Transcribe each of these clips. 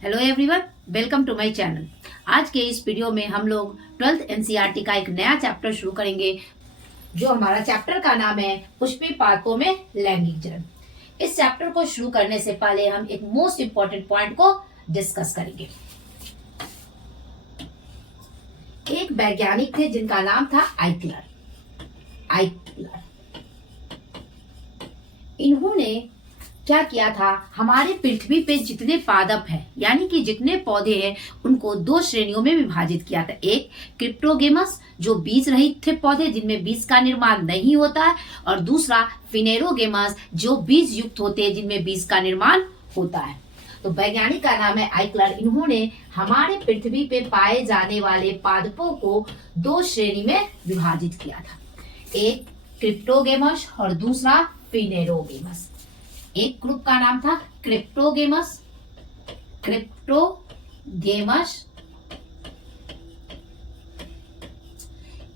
Hello everyone, welcome to my channel. आज के इस वीडियो में हम लोग 12th एनसीईआरटी का एक नया चैप्टर शुरू करेंगे, जो हमारा चैप्टर का नाम है पुष्पी पादपों में लैंगिक जनन। इस चैप्टर को शुरू करने से पहले हम एक मोस्ट इंपॉर्टेंट पॉइंट को डिस्कस करेंगे। एक वैज्ञानिक थे जिनका नाम था आइकलर। इन्होंने क्या किया था, हमारे पृथ्वी पे जितने पादप हैं यानी कि जितने पौधे हैं उनको दो श्रेणियों में विभाजित किया था। एक क्रिप्टोगेमस जो बीज रहित थे पौधे जिनमें बीज का निर्माण नहीं होता है, और दूसरा फिनेरोगेमस जो बीज युक्त होते हैं जिनमें बीज का निर्माण होता है। तो वैज्ञानिक का नाम है आइकलर। इन्होंने हमारे पृथ्वी पे पाए जाने वाले पादपों को दो श्रेणी में विभाजित किया था, एक क्रिप्टोगेमस और दूसरा फिनेरोगेमस। एक ग्रुप का नाम था क्रिप्टोगेमस।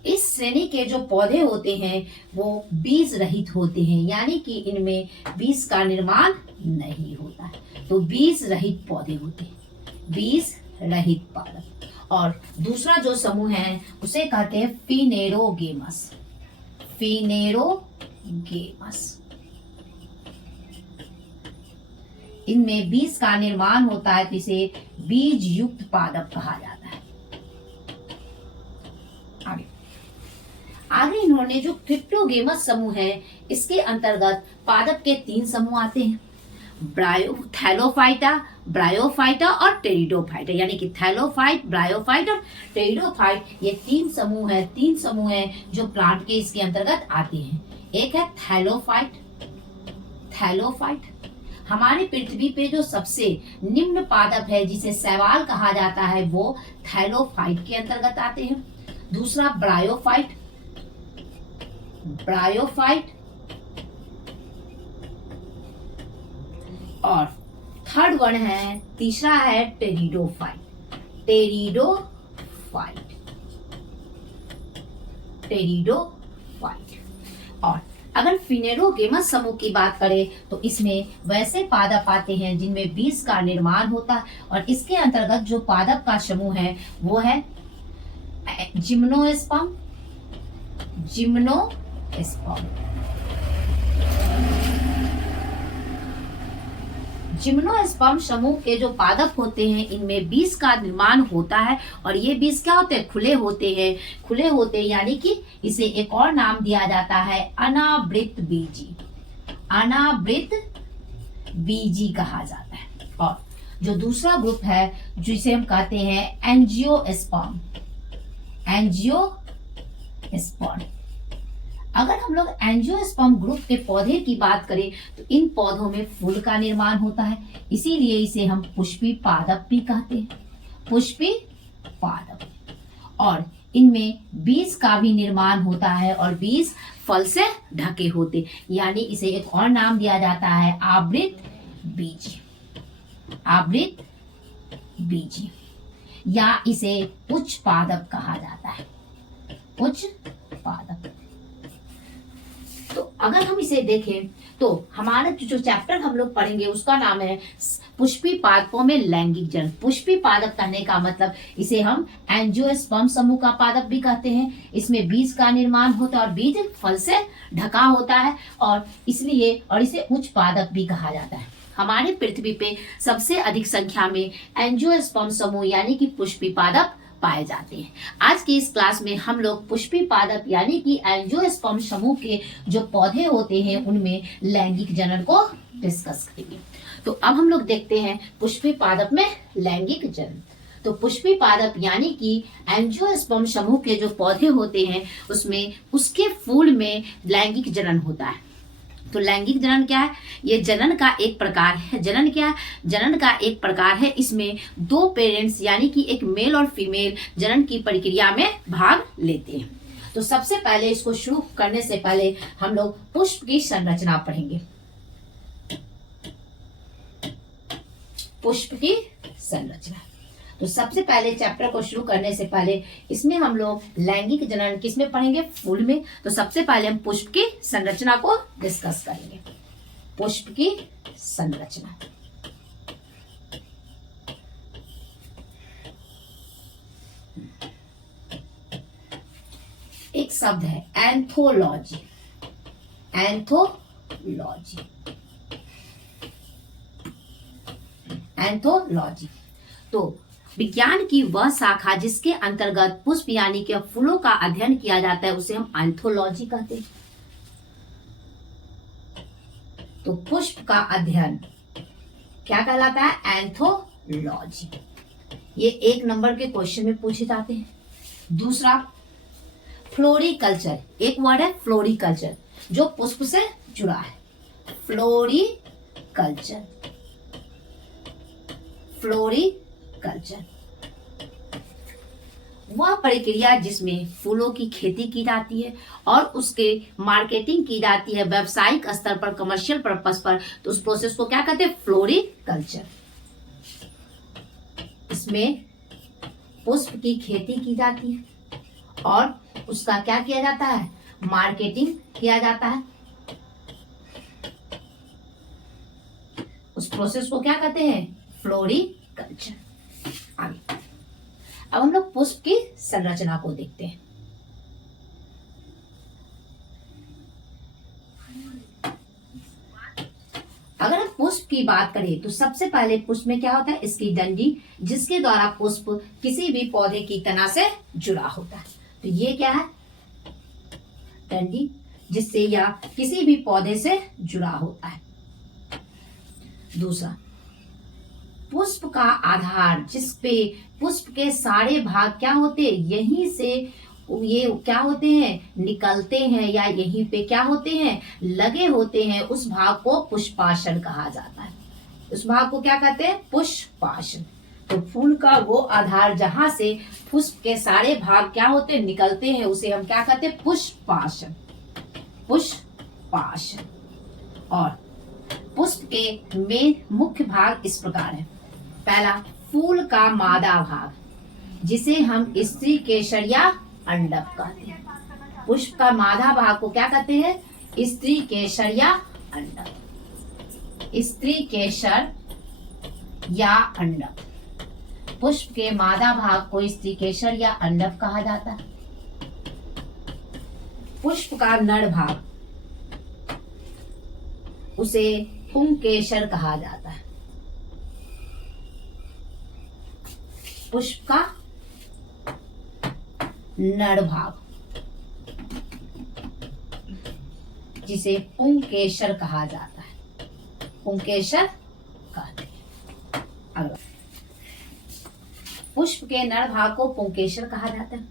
इस श्रेणी के जो पौधे होते हैं वो बीज रहित होते हैं, यानी कि इनमें बीज का निर्माण नहीं होता है, तो बीज रहित पौधे होते हैं, बीज रहित पादप। और दूसरा जो समूह है उसे कहते हैं फिनेरोगेमस। इनमें बीज का निर्माण होता है, तो इसे बीज युक्त पादप कहा जाता है। आगे इन्होंने जो क्रिप्टोगेमस समूह है इसके अंतर्गत पादप के तीन समूह आते हैं, थैलोफाइटा, ब्रायोफाइटा और टेरिडोफाइटा, यानी कि थैलोफाइट, ब्रायोफाइट और टेरिडोफाइट। ये तीन समूह है जो प्लांट के इसके अंतर्गत आते हैं। एक है थैलोफाइट हमारे पृथ्वी पे जो सबसे निम्न पादप है जिसे शैवाल कहा जाता है वो थैलोफाइट के अंतर्गत आते हैं। दूसरा ब्रायोफाइट और थर्ड वन है, तीसरा है टेरिडोफाइट। और अगर फिनेरोगेमस समूह की बात करें तो इसमें वैसे पादप आते हैं जिनमें बीज का निर्माण होता है, और इसके अंतर्गत जो पादप का समूह है वो है जिम्नोस्पर्म। जिम्नोस्पर्म समूह के जो पादप होते हैं इनमें बीज का निर्माण होता है, और ये बीज क्या होते हैं, खुले होते हैं, यानी कि इसे एक और नाम दिया जाता है अनावृत बीजी कहा जाता है। और जो दूसरा ग्रुप है जिसे हम कहते हैं एंजियोस्पर्म। अगर हम लोग एंजियोस्पर्म ग्रुप के पौधे की बात करें तो इन पौधों में फूल का निर्माण होता है, इसीलिए इसे हम पुष्पी पादप भी कहते हैं, पुष्पी पादप। और इनमें बीज का भी निर्माण होता है और बीज फल से ढके होते, यानी इसे एक और नाम दिया जाता है आवृत बीजी, या इसे उच्च पादप कहा जाता है, उच्च पादप। तो अगर हम इसे देखें तो हमारा जो चैप्टर हम लोग पढ़ेंगे उसका नाम है पुष्पी पादपों में लैंगिक जनन। पुष्पी पादप कहने का मतलब इसे हम एंजियोस्पर्म समूह का पादप भी कहते हैं। इसमें बीज का निर्माण होता है और बीज फल से ढका होता है, और इसलिए इसे उच्च पादप भी कहा जाता है। हमारे पृथ्वी पे सबसे अधिक संख्या में एंजियोस्पर्म समूह यानी कि पुष्पी पादप पाए जाते हैं। आज की इस क्लास में हम लोग पुष्पी पादप यानी कि एंजियोस्पर्म समूह के जो पौधे होते हैं उनमें लैंगिक जनन को डिस्कस करेंगे। तो अब हम लोग देखते हैं पुष्पी पादप में लैंगिक जनन। तो पुष्पी पादप यानी कि एंजियोस्पर्म समूह के जो पौधे होते हैं उसमें उसके फूल में लैंगिक जनन होता है। तो लैंगिक जनन क्या है? ये जनन का एक प्रकार है। जनन का एक प्रकार है। इसमें दो पेरेंट्स यानी कि एक मेल और फीमेल जनन की प्रक्रिया में भाग लेते हैं। तो सबसे पहले इसको शुरू करने से पहले हम लोग पुष्प की संरचना पढ़ेंगे। पुष्प की संरचना, तो सबसे पहले चैप्टर को शुरू करने से पहले इसमें हम लोग लैंगिक जनन किसमें पढ़ेंगे? फूल में। तो सबसे पहले हम पुष्प की संरचना को डिस्कस करेंगे। पुष्प की संरचना, शब्द है एंथोलॉजी। एंथोलॉजी, एंथोलॉजी तो विज्ञान की वह शाखा जिसके अंतर्गत पुष्प यानी कि फूलों का अध्ययन किया जाता है उसे हम एंथोलॉजी कहते हैं। तो पुष्प का अध्ययन क्या कहलाता है? एंथोलॉजी। ये 1 नंबर के क्वेश्चन में पूछे जाते हैं। दूसरा फ्लोरिकल्चर, एक वर्ड है फ्लोरिकल्चर जो पुष्प से जुड़ा है। फ्लोरिकल्चर, फ्लोरिकल्चर वह प्रक्रिया जिसमें फूलों की खेती की जाती है और उसके मार्केटिंग की जाती है व्यावसायिक स्तर पर, कमर्शियल पर्पस पर। तो उस प्रोसेस को क्या कहते हैं? फ्लोरिकल्चर। इसमें पुष्प की खेती की जाती है और उसका क्या किया जाता है? मार्केटिंग किया जाता है। उस प्रोसेस को क्या कहते हैं? फ्लोरिकल्चर। आगे अब हम लोग पुष्प की संरचना को देखते हैं। अगर हम पुष्प की बात करें तो सबसे पहले पुष्प में क्या होता है? इसकी डंडी, जिसके द्वारा पुष्प किसी भी पौधे की तना से जुड़ा होता है। तो ये क्या है? डंडी, जिससे या किसी भी पौधे से जुड़ा होता है। दूसरा पुष्प का आधार, जिसपे पुष्प के सारे भाग क्या होते हैं? यहीं से ये क्या होते हैं? निकलते हैं या यहीं पे क्या होते हैं? लगे होते हैं। उस भाग को पुष्पासन कहा जाता है। उस भाग को क्या कहते हैं? पुष्पासन। तो फूल का वो आधार जहां से पुष्प के सारे भाग क्या होते हैं? निकलते हैं, उसे हम क्या कहते हैं? पुष्पासन। पुष्पासन। और पुष्प के में मुख्य भाग इस प्रकार है। पहला फूल का मादा भाग, जिसे हम स्त्री केसर या अंडक कहते हैं। पुष्प का मादा भाग को क्या कहते हैं? स्त्री केसर या अंडक। स्त्री केसर या अंडक। पुष्प के मादा भाग को स्त्री केसर या अंडक कहा जाता है। पुष्प का नर भाग, उसे पुंकेसर कहा जाता है। पुष्प का नर भाग, जिसे पुंकेसर कहा जाता है। पुंकेसर कहते हैं। अगला पुष्प के नर भाग को पुंकेसर कहा जाता है।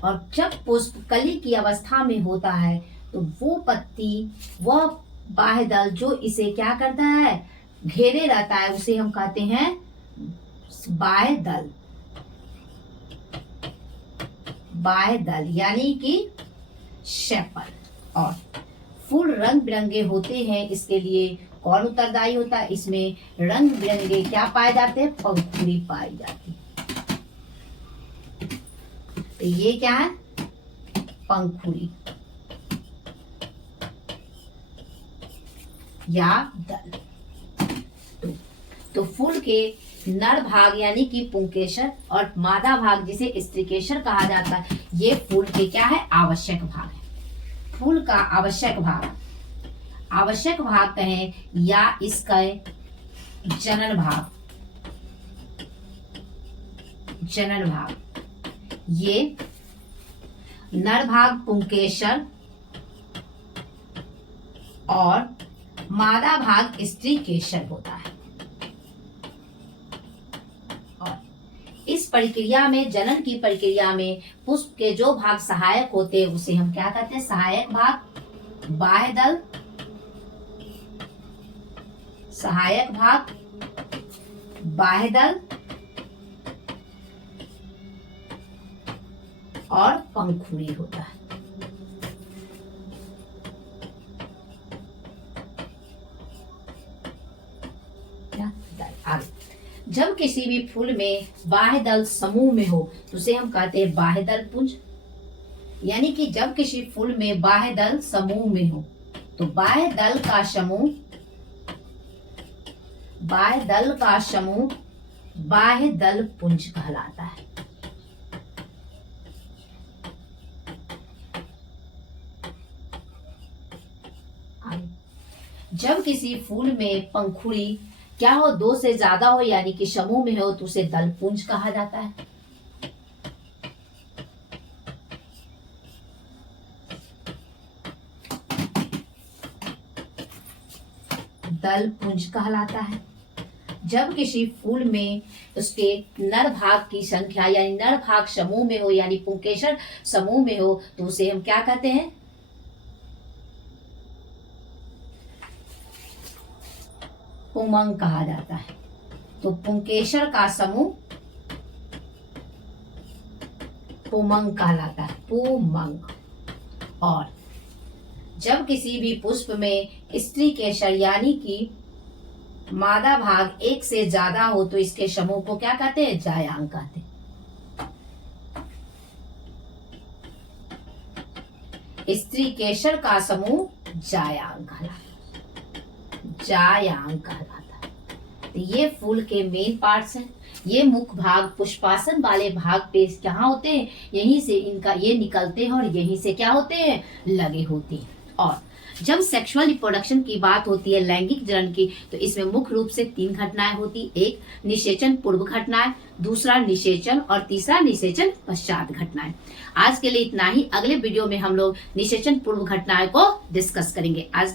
और जब पुष्प कली की अवस्था में होता है तो वो पत्ती, वह बाह्य दल जो इसे क्या करता है? घेरे रहता है, उसे हम कहते हैं बाह्य दल। बाह्य दल यानी कि शेपल। और फूल रंग बिरंगे होते हैं, इसके लिए कौन उत्तरदायी होता है? इसमें रंग बिरंगे क्या पाए जाते हैं? पंखुड़ी पाई जाती है। तो ये क्या है? पंखुड़ी या दल। तो फूल के नर भाग यानी कि पुंकेसर और मादा भाग जिसे स्त्रीकेसर कहा जाता है, ये फूल के क्या है? आवश्यक भाग है। फूल का आवश्यक भाग, आवश्यक भाग कहें या इसका जनन भाग, जनन भाग। ये नर भाग पुंकेसर और मादा भाग स्त्रीकेसर होता है। इस प्रक्रिया में, जनन की प्रक्रिया में पुष्प के जो भाग सहायक होते हैं उसे हम क्या कहते हैं? सहायक भाग। बाह्य दल, सहायक भाग, बाह्य दल और पंखुड़ी होता है। जब किसी भी फूल में बाह्य दल समूह में हो तो उसे हम कहते हैं बाह्य दल पुंज। यानी कि जब किसी फूल में बाह्य दल समूह में हो तो बाह्य दल का समूह, बाह्य दल का समूह बाह्य दल पुंज कहलाता है। जब किसी फूल में पंखुड़ी क्या हो, दो से ज्यादा हो यानी कि समूह में हो तो उसे दलपुंज कहा जाता है। दलपुंज कहलाता है। जब किसी फूल में उसके नर भाग की संख्या यानी नर भाग समूह में हो यानी पुंकेसर समूह में हो तो उसे हम क्या कहते हैं? पुमंग कहा जाता है। तो पुंकेसर का समूह पुमंग कहलाता है, पुमंग। और जब किसी भी पुष्प में स्त्री केसर यानी कि मादा भाग एक से ज्यादा हो तो इसके समूह को क्या कहते हैं? जायांग कहते हैं। स्त्री केसर का समूह जायांग कहलाता, जायांग कहलाता है। तो ये फूल के मेन पार्ट्स हैं। ये मुख्य भाग पुष्पासन वाले भाग पे कहाँ होते हैं? यहीं से इनका ये निकलते हैं और यहीं से क्या होते हैं? लगे होते हैं। और जब सेक्सुअल रिप्रोडक्शन की बात होती है लैंगिक जनन की, तो इसमें मुख्य रूप से 3 घटनाएं होती। एक निषेचन पूर्व घटनाएं, दूसरा निषेचन और तीसरा निषेचन पश्चात घटनाएं। आज के लिए इतना ही। अगले वीडियो में हम लोग निषेचन पूर्व घटनाएं को डिस्कस करेंगे। आज